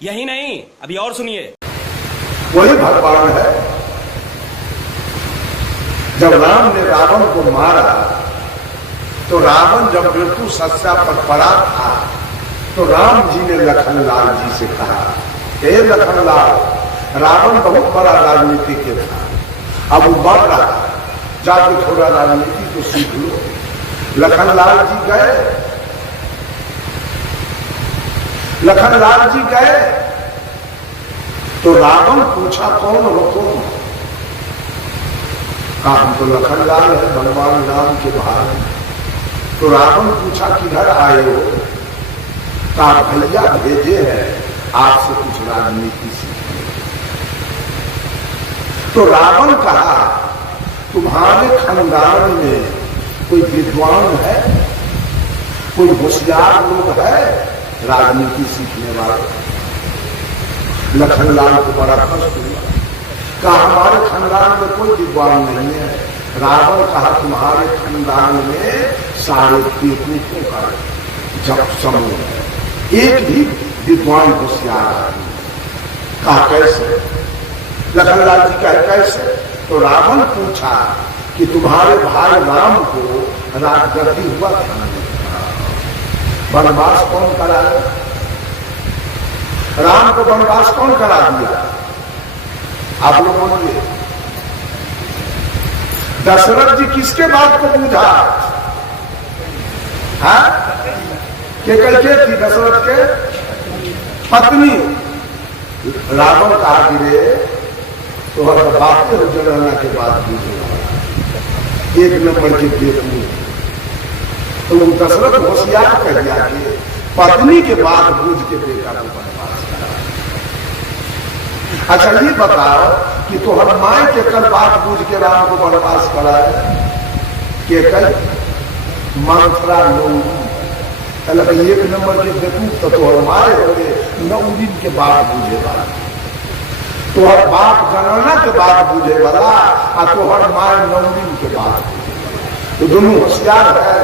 यही नहीं, अभी और सुनिए। वही भगवान है। जब राम ने रावण को मारा तो रावण जब मृत्यु शैया पर पड़ा था तो राम जी ने लखनलाल जी से कहा, हे लखनलाल, रावण बहुत बड़ा राजनीति के था, अब वो बढ़ रहा है, जाके थोड़ा राजनीति को सीख लो। लखनलाल जी गए, लखनलाल जी गए तो रावण पूछा, कौन हो तुम? कहा, हम तो लखनलाल है, भगवान राम के भाई। तो रावण पूछा, किधर आए हो? कहा, भैया भेजे हैं आपसे कुछ राजनीति सीखने। तो रावण कहा, तुम्हारे खानदान में कोई विद्वान है, कोई होशियार लोग है राजनीति सीखने वाले? लखनलाल को बड़ा कष्ट हुआ, कहा, हमारे खानदान में कोई विद्वान नहीं है। रावण कहा, तुम्हारे खानदान में सारे बेवकूफों का जब समूह है, एक भी विद्वान होशियार आदमी। कहा, कैसे? लखनलाल जी कहे, कैसे? तो रावण पूछा कि तुम्हारे भाई राम को राजगद्दी हुआ था, वनवास कौन कराया? राम को वनवास कौन करा दिया? आप लोग बोलिए। दशरथ जी किसके बात को बूझा? के थी दशरथ के पत्नी। रावण कहा, गिरे तो बातें रहना के बाद बूझेगा, एक नंबर के बेवकूफ। तो दशरथ होशियार कह दिया कि पत्नी के बाद बूझ के बेटा को वनवास करा। अच्छा ये बताओ कि तो हर माए के कल बात बूझ के राम को वनवास कराए के कल मंत्रा लोग एक नंबर के बेवकूफ तो हर माए हो गए, 9 दिन के बाद बूझे वाला, तो हर बाप गणना के बाद बूझे वाला, और तो हर माए 9 दिन के बाद बूझे वाला, तो दोनों होशियार है।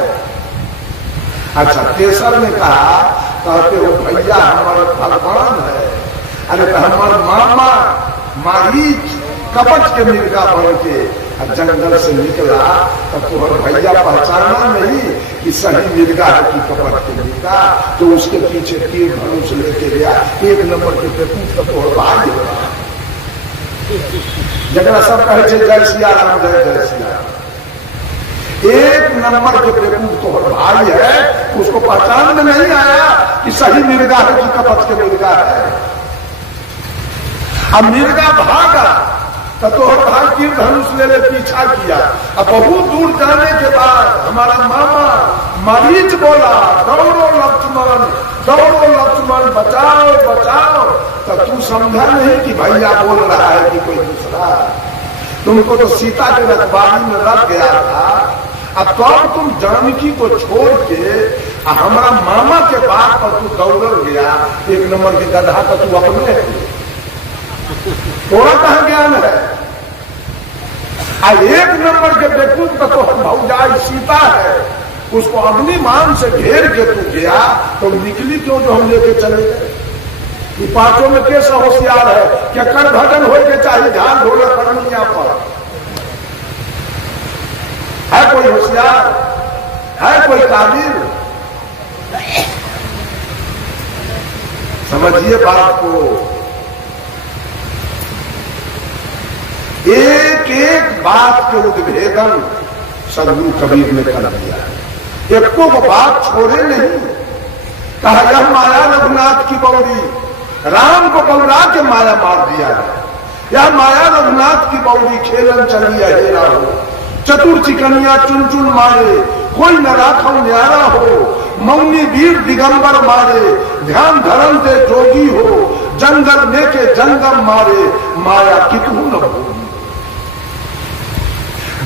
अच्छा केसर ने कहा, कहते हो भैया हमारे भगवान है, अरे तो हमारे मामा मारीच कपट के मिर्गा बन के जंगल से निकला, तब तो भैया पहचाना नहीं कि सही मिर्गा है कि कपट के मिर्गा, तो उसके पीछे तीर धनुष लेके गया, एक नंबर के बेवकूफ तो भाई होगा। जगह सब कहे जय सिया राम, जय जय सिया राम। एक नंबर के बेवकूफ तो भाई है, उसको पहचान में नहीं आया कि सही मिर्गा है कि कपट के मिर्गा है। अब मिर्गा भागा तो भाई तीर धनुष ले पीछा किया। अब बहुत दूर जाने के बाद हमारा मामा मरीच बोला, दौड़ो लक्ष्मण, दौड़ो लक्ष्मण, बचाओ बचाओ। तो तू समझा नहीं कि भैया बोल रहा है कि कोई दूसरा? तुमको तो सीता के रखवाली में रख गया था, अब तो तुम जानकी को छोड़ के हमारा मामा के बात पर तू दौड़ गया, एक नंबर के गधा का तू अपने थोड़ा कहा ज्ञान है। एक नंबर के बेवकूफ का तो भौजाई सीता है, उसको अग्नि मान से घेर के तू गया, तो निकली क्यों जो हम लेके चले गए? ये पांचों में कैसा होशियार है क्या? कर भजन हो के चाहिए ध्यान ढोला करनिया पर है कोई होशियार, है कोई काबिल? समझिए बात को। एक एक बात के उद्भेदन सदगुरु कबीर ने कर दिया, एक को बात छोड़े नहीं। कहा, यह माया रघुनाथ की बौरी, राम को बौरा के माया मार दिया है। यह माया रघुनाथ की बौरी, खेलन चलिया हेरा हो, चतुर चिकनिया चुन चुन मारे, कोई न राखो न्यारा हो, मौनी वीर दिगंबर मारे, ध्यान धर्म दे जोगी हो, जंगल में के जंगम मारे, माया कितू न भूली।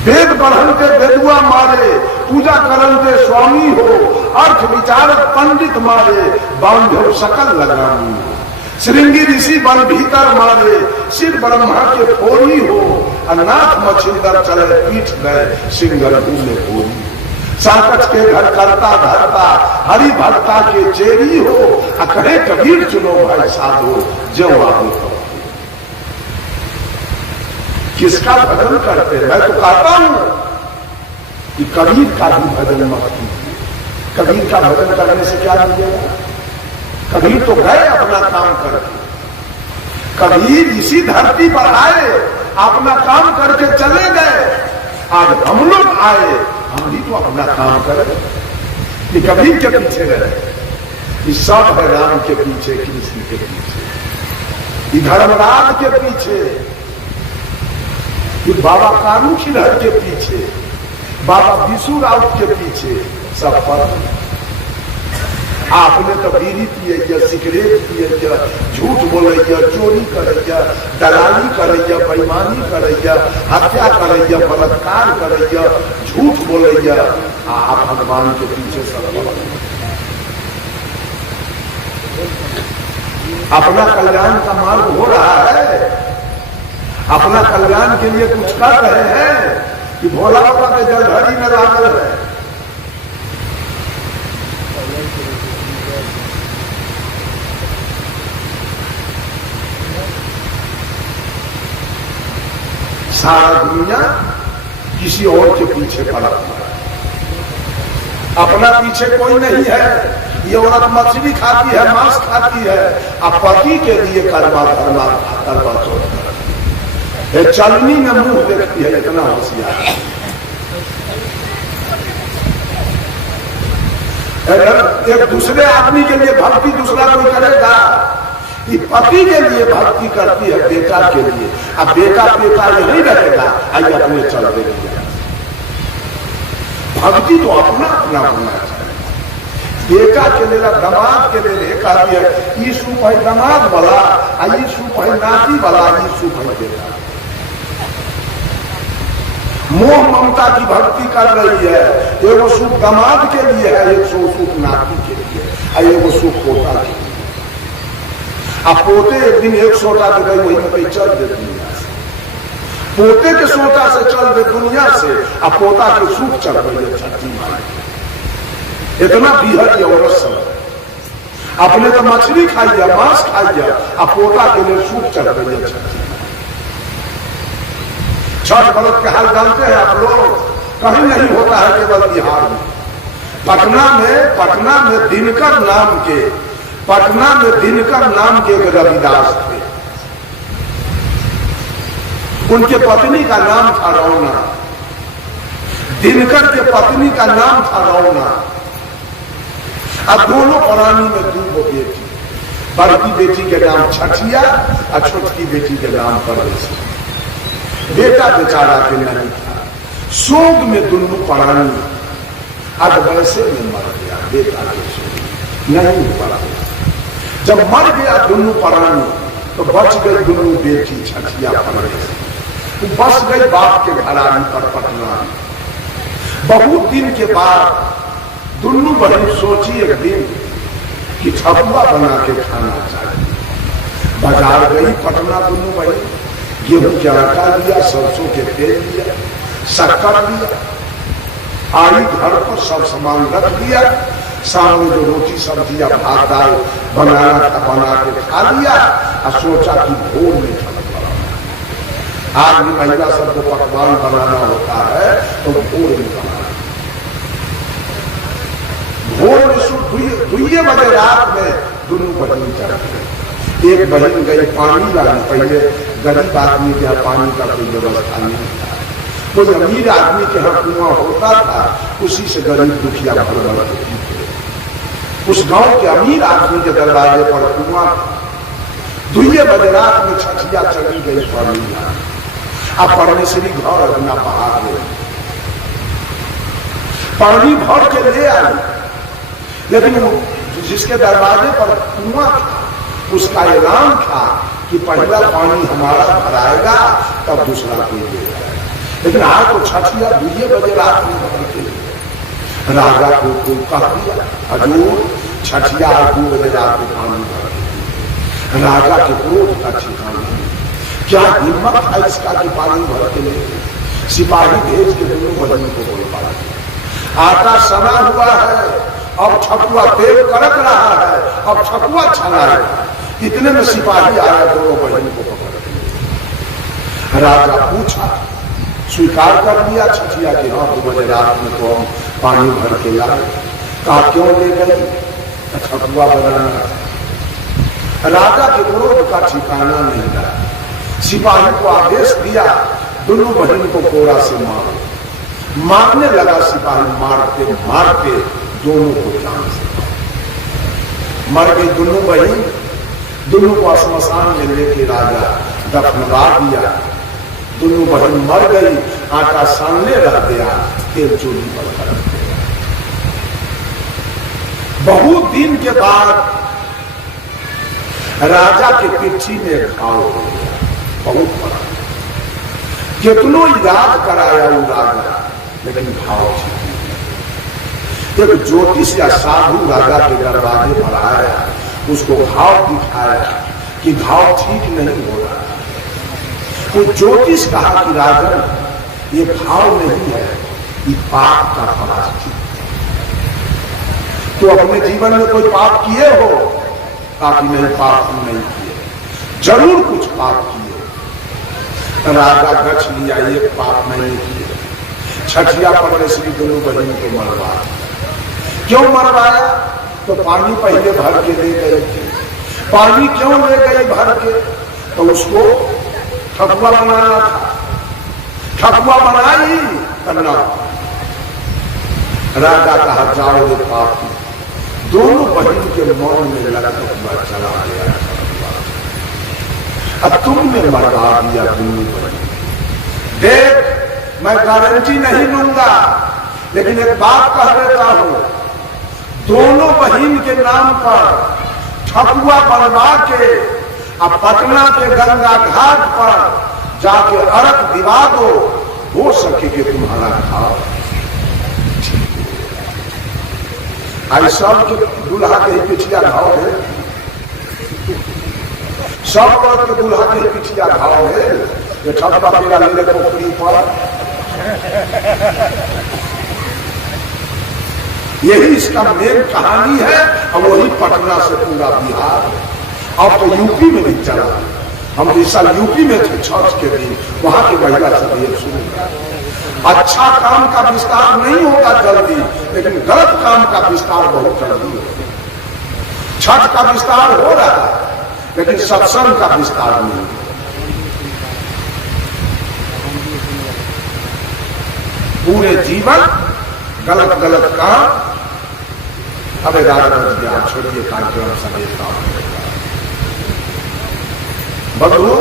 वेद पढ़न के वेदुआ मारे, पूजा करन के स्वामी हो, अर्थ विचारक पंडित मारे, बांधो सकल लगानी। श्रृंगी ऋषि बन भीतर मारे, शिव ब्रह्मा के फोरी हो, अनाथ मछिंदर चले पीठ गए, सिंगर भूले भूरी। साकच के घर करता धरता हरि भक्ता के चेरी हो, कहे कबीर चुनो भाई साधो जो आगे तो। किसका भजन करते? मैं तो कहता हूं कि कबीर का भी भजन मत कीजिए। कबीर का भजन करने से क्या मिलेगा? कबीर तो गए अपना काम करके, कबीर इसी धरती पर आए, अपना काम करके चले गए। आज हम लोग आए, हम भी तो अपना काम करें। ये कबीर के पीछे रहे, ये सब है राम के पीछे, कृष्ण के पीछे, ये धर्मराज के पीछे, ये बाबा कानू खिलहर के पीछे, बाबा विशु राउत के पीछे सब पर। आपने तो बीड़ी पिए, सिगरेट पिए, झूठ बोले, चोरी करे, दलाली करे, बेईमानी करे, हत्या करे, बलात्कार करे, झूठ बोले, आप भगवान के पीछे सब। अपना कल्याण का मार्ग हो रहा है, अपना कल्याण के लिए कुछ कर रहे हैं कि भोला बाबा के जलधरी में लागल है। सारा दुनिया किसी और के पीछे पड़ा हुआ है, अपना पीछे कोई नहीं है। ये औरत मछली खाती है, मांस खाती है, अब पति के लिए करवा चौथ है, चलनी में मुंह देखती है, इतना होशियार। अगर एक दूसरे आदमी के लिए भक्ति दूसरा कोई करेगा, कि पति के लिए भक्ति करती है बेटा के लिए, अब बेटा नहीं रहेगा, आइए अपने चल देंगे। भक्ति तो अपना अपना होना चाहिए। बेटा के लिए, दामाद के लिए कहती है ये सुख है दामाद वाला, ये सुख है नाती वाला, ये सुख है बेटा। मोह ममता की भक्ति कर रही है, एगो सुख दामाद के लिए है, एक सुख नाती के लिए, एगो सुख पोता के लिए। अब पोते एक दिन एक सोटा दे गई, वही पे चल दे दुनिया से, पोते के सोटा से चल दे दुनिया से, अब पोता के सुख चल रही है छठी माई। इतना बीहर की औरत सब अपने तो मछली खाई, मांस खाई, अब पोता के लिए सुख चल रही है छठी। छठ व्रत के हाल जानते हैं आप लोग, कहीं नहीं होता है, केवल बिहार में। पटना में दिनकर नाम के एक रविदास थे, उनके पत्नी का नाम था रौना, दिनकर के पत्नी का नाम था रौना। अब दोनों प्राणी में दो बेटी, बड़की बेटी के नाम छठिया और छोटकी बेटी के नाम परवेशी। बेटा बेचारा के नहीं था, शोक में दोनों प्राणी अब वैसे में मर गया, बेटा के शोक नहीं पड़ा। जब मर गया दोनों प्राणी तो बच गई दोनों बेटी छठिया परवेशी, बस गई बाप के घरानी पर पटना। बहुत दिन के बाद दोनों बहन सोची एक दिन कि ठकुआ बना के खाना चाहिए। बाजार गई पटना दोनों बहन, गेहूं के आटा लिया, सरसों के तेल लिया, शक्कर लिया, आई घर पर सब सामान रख दिया। सामने जो रोटी सब्जियां भात दाल बनाना था बना के खा लिया और सोचा कि भोर में खाना बनाना। आज भी महिला सबको पकवान बनाना होता है तो भोर में बनाना। भोर में 2 बजे रात में दोनों बहन चढ़ गए। एक बहन गई पानी लाने, पहले गरीब आदमी के यहाँ पानी का कोई व्यवस्था नहीं था, कोई अमीर आदमी के यहाँ कुआं होता था, उसी से गरीब दुखिया भर थे। उस गांव के अमीर आदमी के दरवाजे पर कुआं, 2 बजे रात में छठिया चली गई पानी लाने। अब परमेश्वरी घर अपना बाहर ले पानी भर के ले आई, लेकिन जिसके दरवाजे पर कुआं था उसका ऐलान था कि पहला पानी हमारा भराएगा तब दूसरा कोई देगा। लेकिन आज तो छठिया 2 बजे रात में भर के राजा को कह दिया, हजूर छठिया 2 बजे रात में पानी भर। राजा के क्रोध का ठिकाना नहीं, क्या हिम्मत है इसका कि पानी भर के ले। सिपाही भेज के दोनों बहनों को बोल पड़ा। आटा सना हुआ है, अब ठकुआ तेल कड़क रहा है, अब ठकुआ छना है। इतने में सिपाही आया, दोनों बहन को पकड़ लिया। राजा पूछा, स्वीकार कर लिया छठिया कि हाँ 2 बजे रात में तो हम पानी भर के लाए। कहा क्यों ले गई? ठकुआ बनाना। राजा के क्रोध का ठिकाना नहीं रहा। सिपाही को आदेश दिया, दोनों बहन को कोड़ा से मारो। मारने लगा सिपाही, मारते मारते दोनों को जान से मर गई दोनों बहन। दोनों को श्मशान में लेके राजा दफना दिया। दोनों बहन मर गई, आटा सामने रख दिया, तेल चोरी पर रख दिया। बहुत दिन के बाद राजा के पिछी में घाव हो गया, बहुत बड़ा। कितनों इलाज कराया वो राजा, लेकिन घाव ठीक नहीं। एक ज्योतिष या साधु राजा के दरवाजे पर आया, उसको घाव दिखाया कि घाव ठीक नहीं हो रहा। वो ज्योतिष कहा कि राजन ये घाव नहीं है, ये पाप का प्रायश्चित। तो अपने जीवन में कोई पाप किए हो? ताकि नहीं, पाप हम नहीं किए, जरूर कुछ पाप किए। राजा गछ लिया, ये पाप नहीं किए। छठिया पड़ने से दोनों बहन को मरवाया। क्यों मरवाया? तो पानी पहले भर के ले गए थे। पानी क्यों ले गए भर के? तो उसको ठकुआ बनाना था। ठकुआ बनाई करना। राजा कहा जाओ ये पाप। दोनों बहन के मन में लगा ठकुआ चला गया। अब तुमने मरवा दिया दोनों बहन। देख, मैं गारंटी नहीं लूंगा, लेकिन एक बात कह देता हूं, दोनों बहन के नाम पर ठकुआ बनवा के अब पटना के गंगा घाट पर जाके अर्घ दिवा दो, हो सके कि तुम्हारा घाव ठीक हो। आई सब के दूल्हा के ही पिछला घाव है, सब वर्ग के दूल्हा के ही पिछला घाव है। ये ठकुआ मेरा ले पोखरी पर, यही इसका मेन कहानी है। और वही पटना से पूरा बिहार, अब तो यूपी में भी चला। हम इस साल यूपी में थे छठ के दिन, वहां के महिला सब ये सुन। अच्छा काम का विस्तार नहीं होगा जल्दी, लेकिन गलत काम का विस्तार बहुत जल्दी होगा। छठ का विस्तार हो रहा है, लेकिन सत्संग का विस्तार नहीं। पूरे जीवन गलत गलत काम। अब 11 बज गया, छोड़िए कार्यक्रम समय काम बंधु।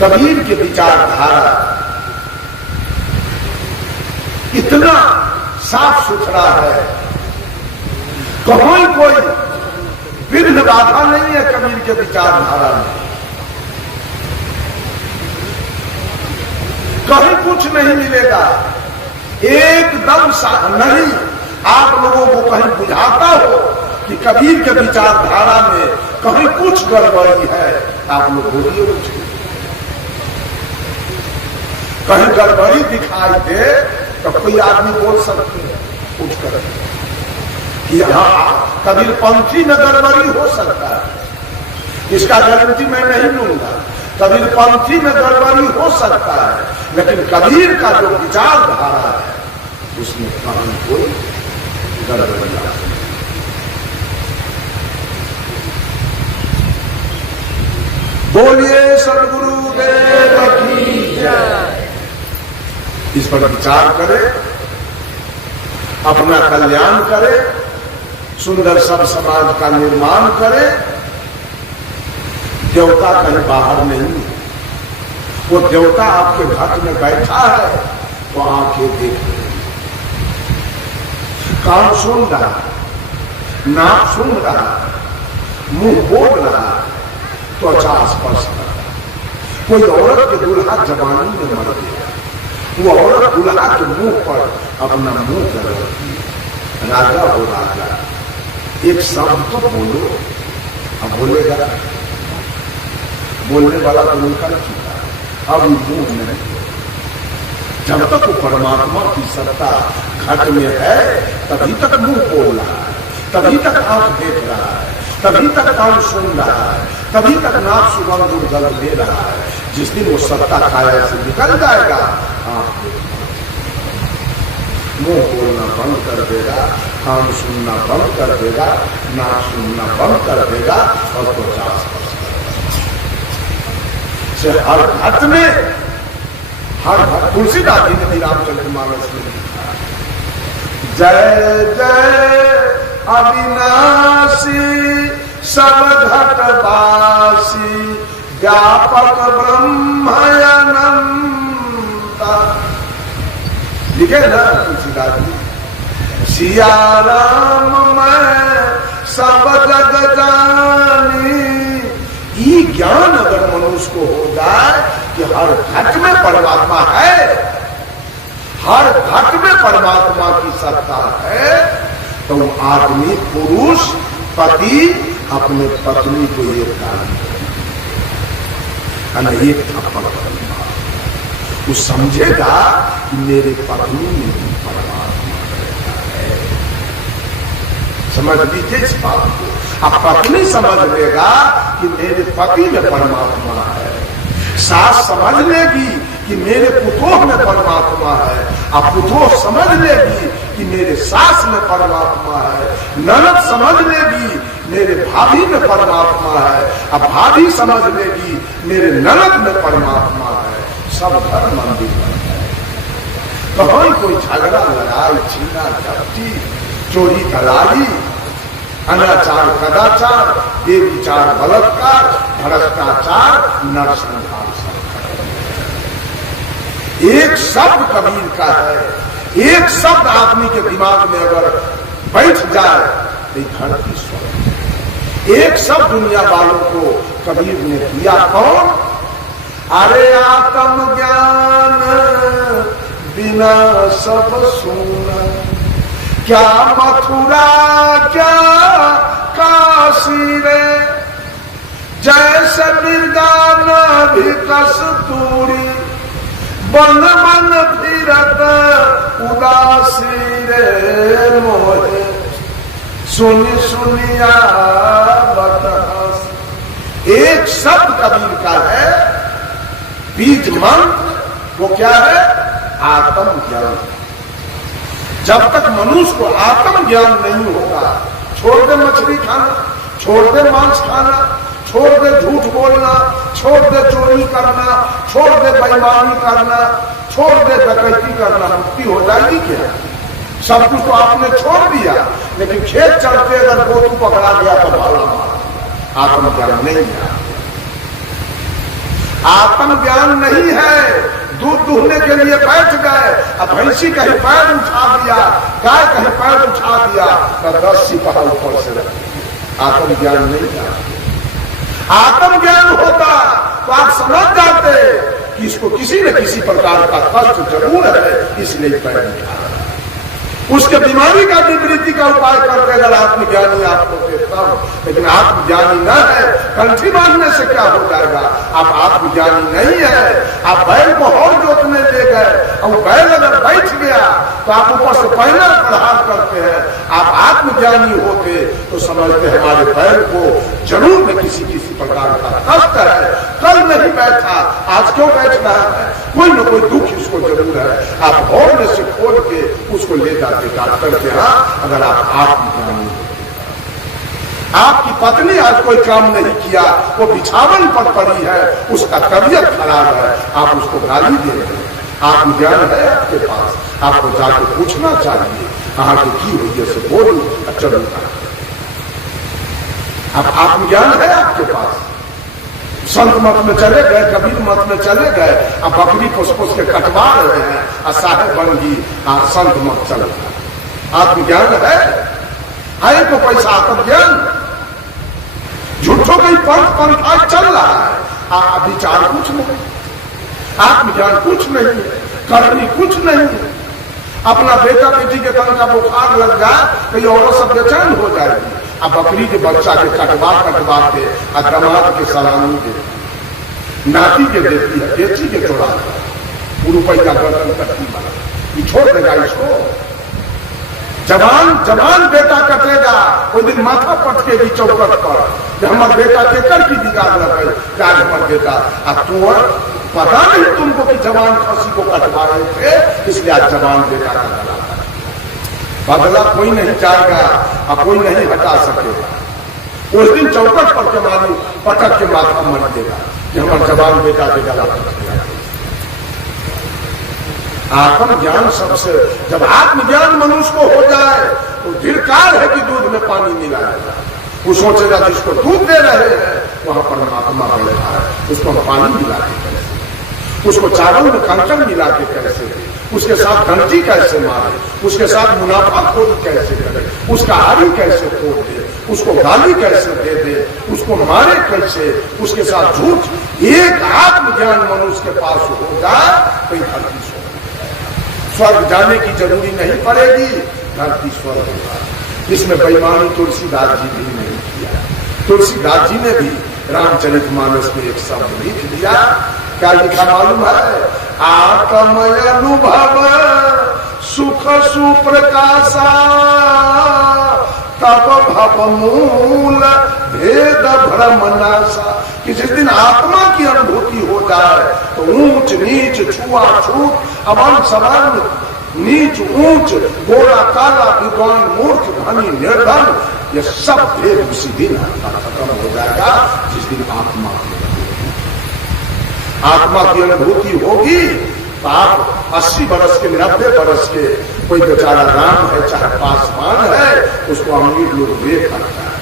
कबीर के विचारधारा इतना साफ सुथरा है, कहीं कोई विघ्न बाधा नहीं है कबीर के विचारधारा में। कहीं कुछ नहीं मिलेगा, एकदम नहीं। आप लोगों को कहीं बुझाता हो कि कबीर के विचारधारा में कहीं कुछ गड़बड़ी है, आप लोग बोलिए कुछ। कहीं गड़बड़ी दिखाई दे तो कोई आदमी बोल सकते हैं, कुछ कर यहाँ कबीर पंथी में गड़बड़ी हो सकता है, इसका गारंटी मैं नहीं लूंगा। कबीर पंथी में गड़बड़ी हो सकता है, लेकिन कबीर का जो विचारधारा है उसमें कहीं कोई गड़बड़ी नहीं। बोलिए सद्गुरुदेव की जय। इस पर विचार करें, अपना कल्याण करें, सुंदर सब समाज का निर्माण करें। देवता कहीं बाहर नहीं, वो देवता आपके घर में बैठा है, तो आंखें देख रही, कान सुन रहा, नाक सुन रहा, मुंह बोल रहा, त्वचा स्पर्श कर रहा। कोई औरत के दूल्हा जवानी में मर गया, वो औरत दूल्हा के मुंह पर अपना मुंह कर रही। राजा हो राजा, एक शब्द तो बोलो। अब बोलेगा, बोलने वाला तो निकल चुका, अब मुंह में जब तक वो परमात्मा की सत्ता घट में है तभी तक मुंह बोल रहा है, तभी तक आंख देख रहा है, तभी तक कान सुन रहा है, तभी तक नाक सुगंध दुर्गंध ले रहा है। जिस दिन वो सत्ता काया से निकल जाएगा, आंख मुंह बोलना बंद कर देगा, कान सुनना बंद कर देगा, नाक सुनना बंद कर देगा और तो से हर घट में हर भक्त तुलसीदास जी ने रामचंद्र मानस में लिखा, जय जय अविनाशी सब घटवासी व्यापक ब्रह्म अनंता। लिखे ना तुलसीदास जी, सिया राम मैं सब जग जानी। ये ज्ञान अगर मनुष्य को हो जाए कि हर घट में परमात्मा है, हर घट में परमात्मा की सत्ता है, तो आदमी पुरुष पति अपने पत्नी को एक गाली एक थप्पड़ करूंगा, वो समझेगा कि मेरे पत्नी में भी परमात्मा है। समझ लीजिए इस बात को। अब पत्नी समझ लेगा कि मेरे पति में परमात्मा है, सास समझ लेगी कि मेरे पुतोह में परमात्मा है, अब पुतोह समझ लेगी कि मेरे सास में परमात्मा है, ननद समझ लेगी मेरे भाभी में परमात्मा है, अब भाभी समझ लेगी मेरे ननद में परमात्मा है। सब घर मंदिर बन जाए, कहीं कोई झगड़ा लड़ाई छीना झपटी चोरी दलाली अनाचार कदाचार देवचार बलात्कार भ्रष्टाचार नरसंहार एक शब्द कबीर का है, एक शब्द आदमी के दिमाग में अगर बैठ जाए तो धरती स्वर्ग। एक शब्द दुनिया वालों को कबीर ने दिया, कौन? अरे आत्म ज्ञान बिना सब सुना, क्या मथुरा क्या काशी रे, जैसे मृगान भी कस्तूरी, बन बन फिरत उदासी रे मोहे, सुनी सुनिया बतस। एक शब्द कबीर का है, बीज मंत्र, वो क्या है? आत्म ज्ञान। जब तक मनुष्य को आत्म ज्ञान नहीं होगा, छोड़ दे मछली खाना, छोड़ दे मांस खाना, छोड़ दे झूठ बोलना, छोड़ दे चोरी करना, छोड़ दे बेईमानी करना, छोड़ दे डकैती करना, मुक्ति हो जाएगी क्या? सब कुछ तो आपने छोड़ दिया, लेकिन खेत चलते अगर गोतू पकड़ा गया तो भाला मारा। आत्मज्ञान नहीं है, आत्मज्ञान नहीं है। दूध दूहने के लिए बैठ गए, अब भैंसी कहीं पैर उठा दिया, गाय कहीं पैर उठा दिया तो 10 सिपाही ऊपर से रखे। आत्मज्ञान नहीं है। आत्मज्ञान होता तो आप समझ जाते कि इसको किसी न किसी प्रकार का कष्ट जरूर है, इसलिए पैर उठा। उसके बीमारी का निवृत्ति का उपाय करते अगर आत्मज्ञानी आपको देता हूं, लेकिन आत्मज्ञानी न है, कंठी बांधने से क्या हो जाएगा? आप आत्मज्ञानी नहीं है। आप बैल को और जोतने ले गए और बैल अगर बैठ गया तो आप ऊपर से पहले प्रहार करते हैं। आप आत्मज्ञानी होते तो समझते हमारे बैल को जरूर में किसी प्रकार का कष्ट है, कल नहीं बैठा, आज क्यों बैठ रहा है? कोई न कोई दुख इसको जरूर है। आप और में से खोल के उसको ले जाते डॉक्टर के यहाँ। अगर आप आत्मज्ञानी हो, आपकी पत्नी आज कोई काम नहीं किया, वो बिछावन पर पड़ी है, उसका तबीयत खराब है, आप उसको गाली दे रहे हैं। आत्मज्ञान है आपके पास, आपको जाके पूछना चाहिए कहाँ की हुई है, से बोलू चलू। अब आत्मज्ञान है आपके पास। संत मत में चले गए, कबीर मत में चले गए, अब बकरी पोस पोस के कटवा रहे हैं, और साहेब बन गई, संत मत चल रहा। आत्मज्ञान है तो पैसा आत्मज्ञान। झूठों का पंथा चल रहा है, विचार कुछ नहीं, आत्मज्ञान कुछ नहीं, करनी कुछ नहीं। अपना बेटा बेटी के तन का बुखार लग जाए तो ये औरत सब बेचैन हो जाएगी। अब बकरी के बच्चा के कटवा के दमाद के सलामी दे, नाती के देती है, बेटी के चोरा, रुपया गर्दन कटनी वाला, ये छोड़ देगा इसको। जवान जवान बेटा कटेगा, कोई दिन माथा पटकेगी चौकट पर, हमारे बेटा केकर की बिगाड़ लगे, क्या हमारे बेटा अब तू पता नहीं तुमको कि जवान खसी को कटवा रहे थे, इसलिए आज जवान बेटा का गला बदला कोई नहीं जाएगा और कोई नहीं हटा सकेगा। उस दिन चौकट पर के मारी पटक के माथा मर देगा कि हमारे जवान बेटा के गला कट गया। आत्मज्ञान सबसे, जब आत्मज्ञान मनुष्य को हो जाए तो धिक्कार है कि दूध में पानी मिलाएगा। वो सोचेगा जिसको दूध दे रहे हैं वहां परमात्मा बैठा है, उसको पानी मिला के कैसे, उसको चावल में कंकड़ मिला के कैसे, उसके साथ घंटी कैसे मारे, उसके साथ मुनाफाखोरी कैसे करे, उसका आरी कैसे तोड़ दे, उसको गाली कैसे दे दे, उसको मारे कैसे, उसके साथ झूठ। एक आत्मज्ञान मनुष्य के पास हो जाए तो धरती स्वर्ग जाने की जरूरी नहीं पड़ेगी, धरती स्वर्ग होगा। इसमें बेईमानी तुलसीदास जी भी नहीं किया। तुलसीदास जी ने भी रामचरितमानस में एक शब्द लिख दिया, क्या लिखा मालूम है? आत्मय अनुभव सुख सुप्रकाशा तब भव मूल भेद भ्रम नाशा। कि जिस दिन आत्मा की अनुभूति हो जाए तो ऊंच नीच छुआछूत अवन सवन नीच ऊंच गोरा काला विद्वान मूर्ख धनी निर्धन ये सब भेद उसी दिन खत्म हो जाएगा जिस दिन आत्मा की अनुभूति होगी। तो आप 80 बरस के 90 बरस के कोई बेचारा राम है चाहे पासवान है, उसको अमीर लोग देख करता है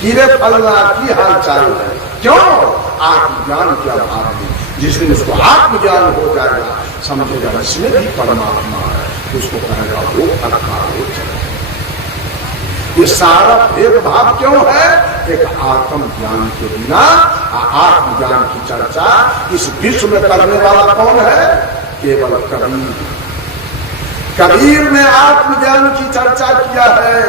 कीरे फलना की हाल चाल है, क्यों? आत्मज्ञान के अभाव में। जिस दिन उसको आत्मज्ञान हो जाएगा समझेगा इसमें भी परमात्मा है, उसको कहेगा वो अल्लाह हो चले। ये सारा भेदभाव क्यों है? एक आत्मज्ञान के बिना आत्मज्ञान की चर्चा इस विश्व में करने वाला कौन है? केवल कबीर। कबीर ने आत्मज्ञान की चर्चा किया है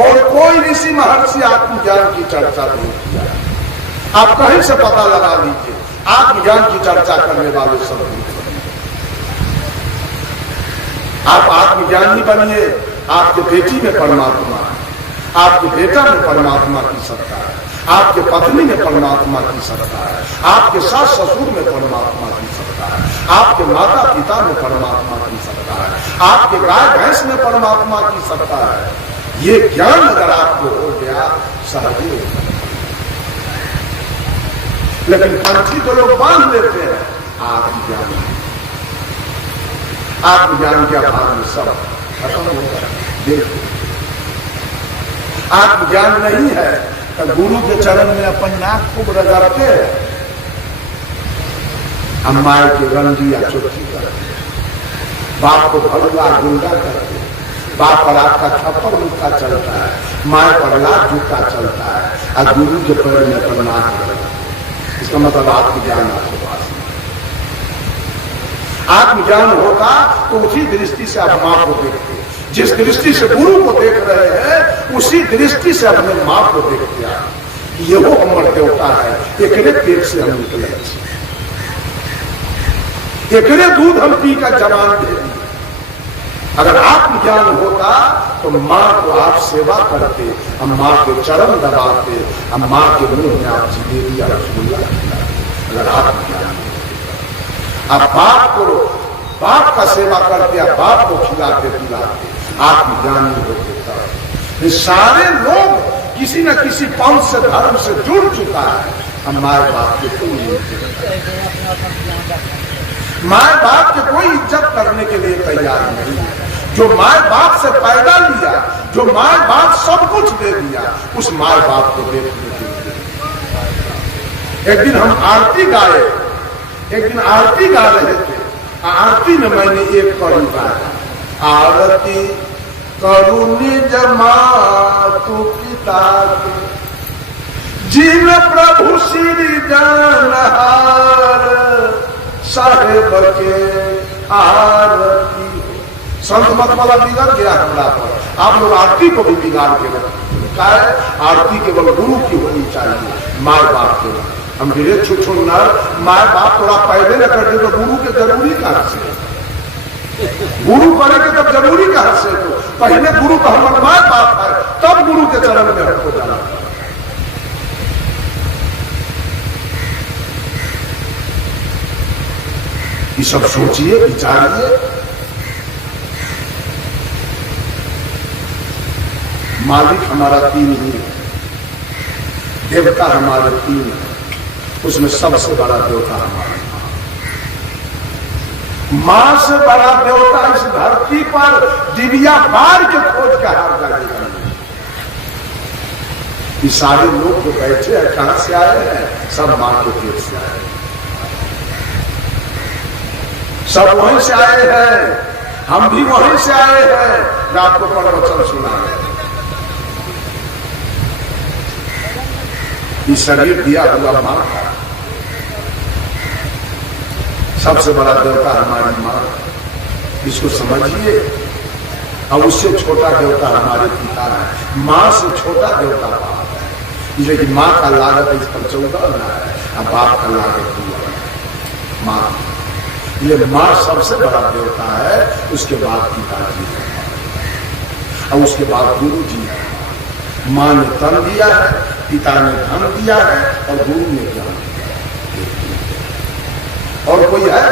और कोई ऋषि महर्षि आत्मज्ञान की चर्चा नहीं किया। आप कहीं से पता लगा लीजिए, आत्मज्ञान की चर्चा करने वाले सब आप आत्मज्ञानी बनिए। आपके बेटी में परमात्मा है, आपके बेटा में परमात्मा की सत्ता है, आपके पत्नी में परमात्मा की सत्ता है, आपके सास ससुर में परमात्मा की सत्ता है, आपके माता पिता में परमात्मा की सत्ता है, आपके गाय भैंस में परमात्मा की सत्ता है। ये ज्ञान अगर आपको हो गया सहज होगा। लेकिन पंछी तो लोग बांध लेते हैं आत्मज्ञान। आत्मज्ञान के अभाव में सब खत्म हो गया। देखो आत्मज्ञान नहीं है तो गुरु के चरण में अपन नाक खूब रगड़ते हैं, अम्माई के रंजिया चोटी करते, बाप को भगवा गुंडा करते, बाप पर आपका थप्पड़ मुक्का चलता है, माँ पर लाख जूता चलता है और गुरु के पैर में अपन नाक रगड़ते। इसका मतलब आत्मज्ञान आपके पास नहीं। आत्मज्ञान होता तो उसी दृष्टि से आप माँ को देखते, जिस दृष्टि से गुरु को देख रहे हैं उसी दृष्टि से अपने माँ को देखते हैं। ये वो हमर देवता है, एकरे पेट से हम निकले, एकरे दूध हम पी का जवान दे दिए। अगर आत्मज्ञान होता तो माँ को आप सेवा करते, हम माँ के चरण दबाते, हम माँ के मुंह में आप जिलेबी या रसगुल्ला खिलाते। अगर आत्मज्ञान आप बाप को बाप का सेवा करते, आप बाप को खिलाते पिलाते, आत्मज्ञान होते तब। सारे लोग किसी न किसी पंथ से धर्म से जुड़ चुका है। हम माँ बाप के कोई माँ बाप के कोई इज्जत करने के लिए तैयार नहीं है। जो माँ बाप से पैदा लिया, जो माँ बाप सब कुछ दे दिया, उस माँ बाप को देखने के लिए। एक दिन हम आरती गाए, एक दिन आरती गा रहे थे, आरती में मैंने एक कड़ी गाया, आरती करुणी जमातु पिता के जिन प्रभु श्री जानहार साहेब के आरती। संत मत वाला बिगड़ गया हमरा पर, आप लोग आरती को भी बिगाड़ के रखा है। आरती केवल गुरु की होनी चाहिए, माँ बाप के। हम गिरे छुछो नर माए बाप थोड़ा पैदे न कर दे तो गुरु के जरूरी कहां से? गुरु करेंगे तब जरूरी कहां से? तो पहले गुरु का हमारा माए बाप है, तब गुरु के चरण में हमको जाना। ये सब सोचिए, विचारिए। मालिक हमारा तीन ही है, देवता हमारे तीन है, उसमें सबसे बड़ा देवता हमारा मां से बड़ा देवता इस धरती पर दिव्या बार के खोज के हार जाएगा। ये सारे लोग जो बैठे हैं कहां से आए हैं? सब मां के पेट से आए हैं, सब वहीं से आए हैं, हम भी वहीं से आए हैं। मैं आपको प्रवचन सुना है। ये शरीर दिया हुआ मां का, सबसे बड़ा देवता हमारी मां, इसको समझिए। और उससे छोटा देवता हमारे पिता है, मां से छोटा देवता बाप है। लेकिन मां का लागत इस पर 14 है, और बाप का लागत 2 है। मां, ये मां सबसे बड़ा देवता है, उसके बाद पिताजी है, और उसके बाद गुरु जी है। मां ने तन दिया है, पिता ने धन दिया है, और गुरु ने ज्ञान दिया है। और कोई है?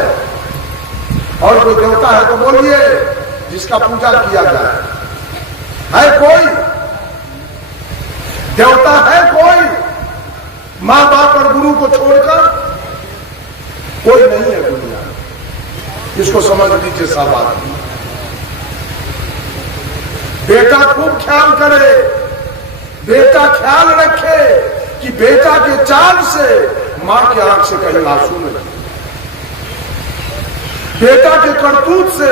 और कोई देवता है तो बोलिए, जिसका पूजा किया जाए। है कोई देवता? है कोई मां बाप और गुरु को छोड़कर? कोई नहीं है दुनिया में। इसको समझ लीजिए सब आदमी। बेटा खूब ख्याल करे, बेटा ख्याल रखे कि बेटा के चाल से मां के आंख से कहीं आंसू नहीं, बेटा के करतूत से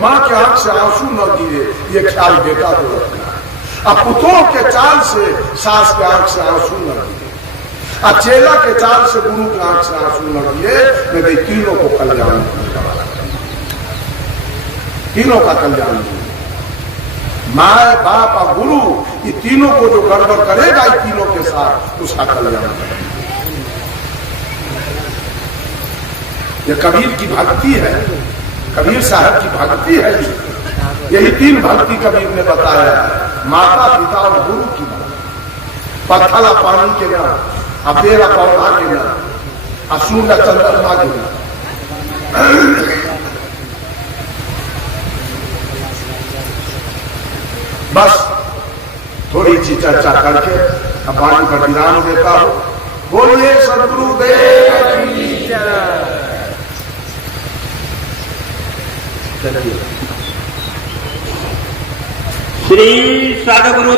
मां के आंख से आंसू न गिरे, ये ख्याल बेटा को रखना है। अब पुतों के चाल से सास के आंख से आंसू न गिरे, अब चेला के चाल से गुरु के आंख से आंसू न गिरे। मेरे तीनों को कल्याण, तीनों का कल्याण, माँ बाप और गुरु, ये तीनों को जो गड़बड़ करेगा ये तीनों के साथ, उसका कल्याण करेगा। ये कबीर की भक्ति है, कबीर साहब की भक्ति है। यही 3 भक्ति कबीर ने बताया है, माता पिता और गुरु की भक्ति। पत्थला पानी के नाम, अपेरा पौधा के नाम, असूर्य चंद्रमा के नाम। बस थोड़ी सी चर्चा करके अब वाणी पर विराम देता हूं। बोलिए सद्गुरुदेव की जय। श्री सद्गुरु